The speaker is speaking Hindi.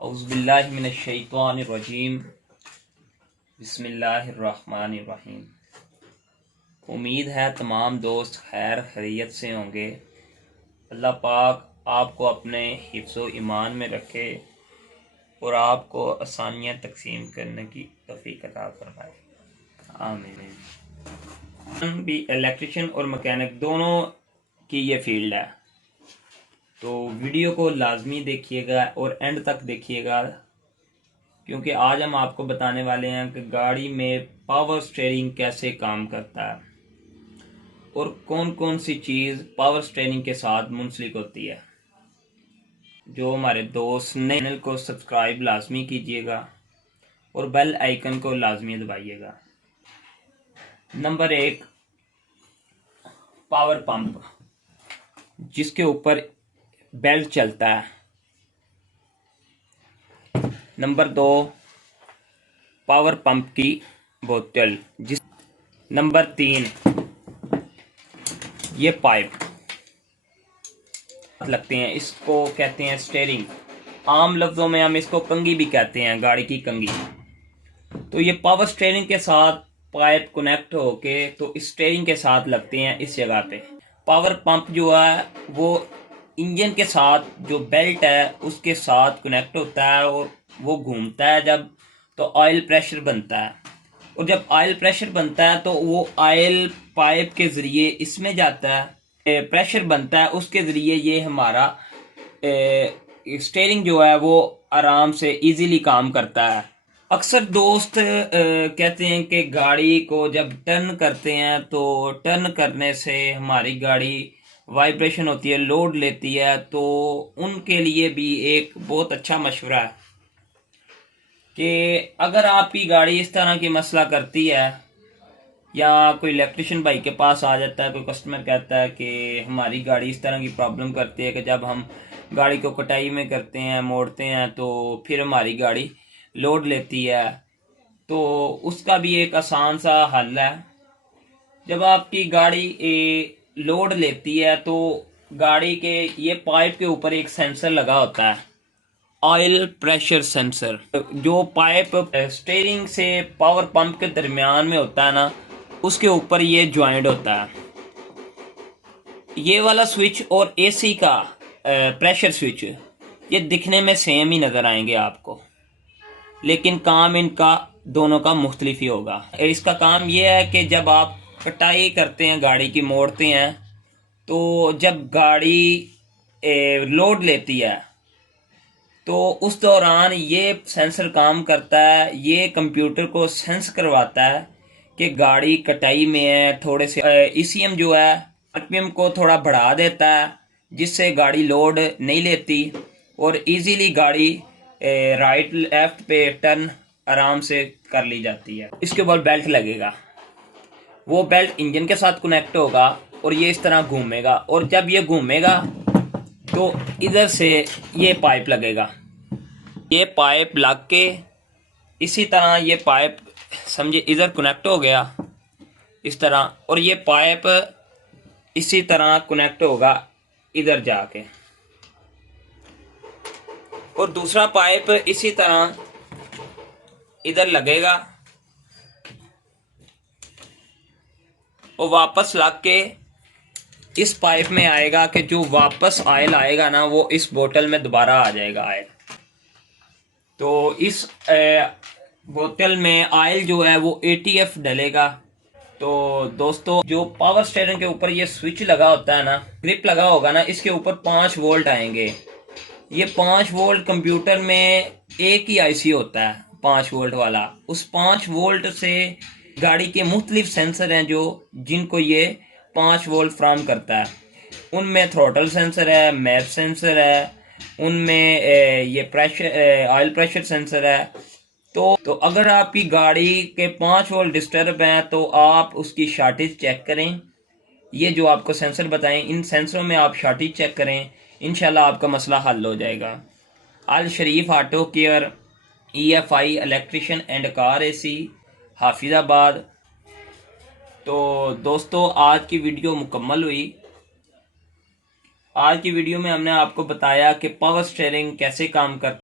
औज़ुबिल्लाहि मिनश्शैतानिर्रजीम बिस्मिल्लाहिर्रहमानिर्रहीम। उम्मीद है तमाम दोस्त खैर खैरियत से होंगे। अल्लाह पाक आपको अपने हिफ्ज़ो ईमान में रखे और आपको आसानियाँ तकसीम करने की तौफीक अता फरमाए, आमीन। भी इलेक्ट्रिशियन और मैकेनिक दोनों की ये फील्ड है, तो वीडियो को लाजमी देखिएगा और एंड तक देखिएगा, क्योंकि आज हम आपको बताने वाले हैं कि गाड़ी में पावर स्टीयरिंग कैसे काम करता है और कौन कौन सी चीज़ पावर स्टीयरिंग के साथ मुंसलिक होती है। जो हमारे दोस्त नए चैनल को सब्सक्राइब लाजमी कीजिएगा और बेल आइकन को लाजमी दबाइएगा। नंबर 1, पावर पंप, जिसके ऊपर बेल्ट चलता है। नंबर 2, पावर पंप की बोतल। नंबर 3, ये पाइप लगते हैं, इसको कहते हैं स्टीयरिंग। आम लफ्ज़ों में हम इसको कंघी भी कहते हैं, गाड़ी की कंघी। तो ये पावर स्टीयरिंग के साथ पाइप कनेक्ट होके तो स्टीयरिंग के साथ लगते हैं इस जगह पे। पावर पंप जो है वो इंजन के साथ जो बेल्ट है उसके साथ कनेक्ट होता है और वो घूमता है जब, तो ऑयल प्रेशर बनता है। और जब ऑयल प्रेशर बनता है तो वो ऑयल पाइप के ज़रिए इसमें जाता है, प्रेशर बनता है, उसके ज़रिए ये हमारा स्टीयरिंग जो है वो आराम से इजीली काम करता है। अक्सर दोस्त कहते हैं कि गाड़ी को जब टर्न करते हैं तो टर्न करने से हमारी गाड़ी वाइब्रेशन होती है, लोड लेती है। तो उनके लिए भी एक बहुत अच्छा मशवरा है कि अगर आपकी गाड़ी इस तरह की मसला करती है या कोई इलेक्ट्रिशियन भाई के पास आ जाता है, कोई कस्टमर कहता है कि हमारी गाड़ी इस तरह की प्रॉब्लम करती है कि जब हम गाड़ी को कटाई में करते हैं, मोड़ते हैं, तो फिर हमारी गाड़ी लोड लेती है, तो उसका भी एक आसान सा हल है। जब आपकी गाड़ी लोड लेती है तो गाड़ी के ये पाइप के ऊपर एक सेंसर लगा होता है, ऑयल प्रेशर सेंसर। जो पाइप स्टीयरिंग से पावर पंप के दरमियान में होता है ना, उसके ऊपर ये ज्वाइंट होता है। ये वाला स्विच और एसी का प्रेशर स्विच ये दिखने में सेम ही नज़र आएंगे आपको, लेकिन काम इनका दोनों का मुख्तलिफ ही होगा। इसका काम ये है कि जब आप कटाई करते हैं, गाड़ी की मोड़ते हैं, तो जब गाड़ी लोड लेती है तो उस दौरान ये सेंसर काम करता है। ये कंप्यूटर को सेंस करवाता है कि गाड़ी कटाई में है। थोड़े से ईसीएम जो है आरपीएम को थोड़ा बढ़ा देता है, जिससे गाड़ी लोड नहीं लेती और इजीली गाड़ी राइट लेफ्ट पे टर्न आराम से कर ली जाती है। इसके बाद बेल्ट लगेगा, वो बेल्ट इंजन के साथ कनेक्ट होगा और ये इस तरह घूमेगा, और जब ये घूमेगा तो इधर से ये पाइप लगेगा। ये पाइप लग के इसी तरह ये पाइप समझे इधर कनेक्ट हो गया इस तरह, और ये पाइप इसी तरह कनेक्ट होगा इधर जाके, और दूसरा पाइप इसी तरह इधर लगेगा और वापस लग के इस पाइप में आएगा कि जो वापस ऑयल आएगा ना वो इस बोतल में दोबारा आ जाएगा ऑयल। तो इस बोतल में ऑयल जो है वो एटीएफ डलेगा। तो दोस्तों, जो पावर स्टीयरिंग के ऊपर ये स्विच लगा होता है ना, ग्रिप लगा होगा ना, इसके ऊपर 5 वोल्ट आएंगे। ये 5 वोल्ट कंप्यूटर में एक ही आईसी होता है 5 वोल्ट वाला। उस 5 वोल्ट से गाड़ी के मुख्तलिफ सेंसर हैं जो जिनको ये 5 वोल्ट फ्राहम करता है। उनमें थ्रोटल सेंसर है, मैप सेंसर है, उनमें ये प्रेशर ऑयल प्रेशर सेंसर है। तो अगर आपकी गाड़ी के 5 वोल्ट डिस्टर्ब हैं तो आप उसकी शॉर्टेज चेक करें। ये जो आपको सेंसर बताएं, इन सेंसरों में आप शॉर्टेज चेक करें, इंशाल्लाह आपका मसला हल हो जाएगा। Al Sharif auto care, EFI electrician and car AC, Hafizabad. तो दोस्तों, आज की वीडियो मुकम्मल हुई। आज की वीडियो में हमने आपको बताया कि पावर स्टीयरिंग कैसे काम करता है।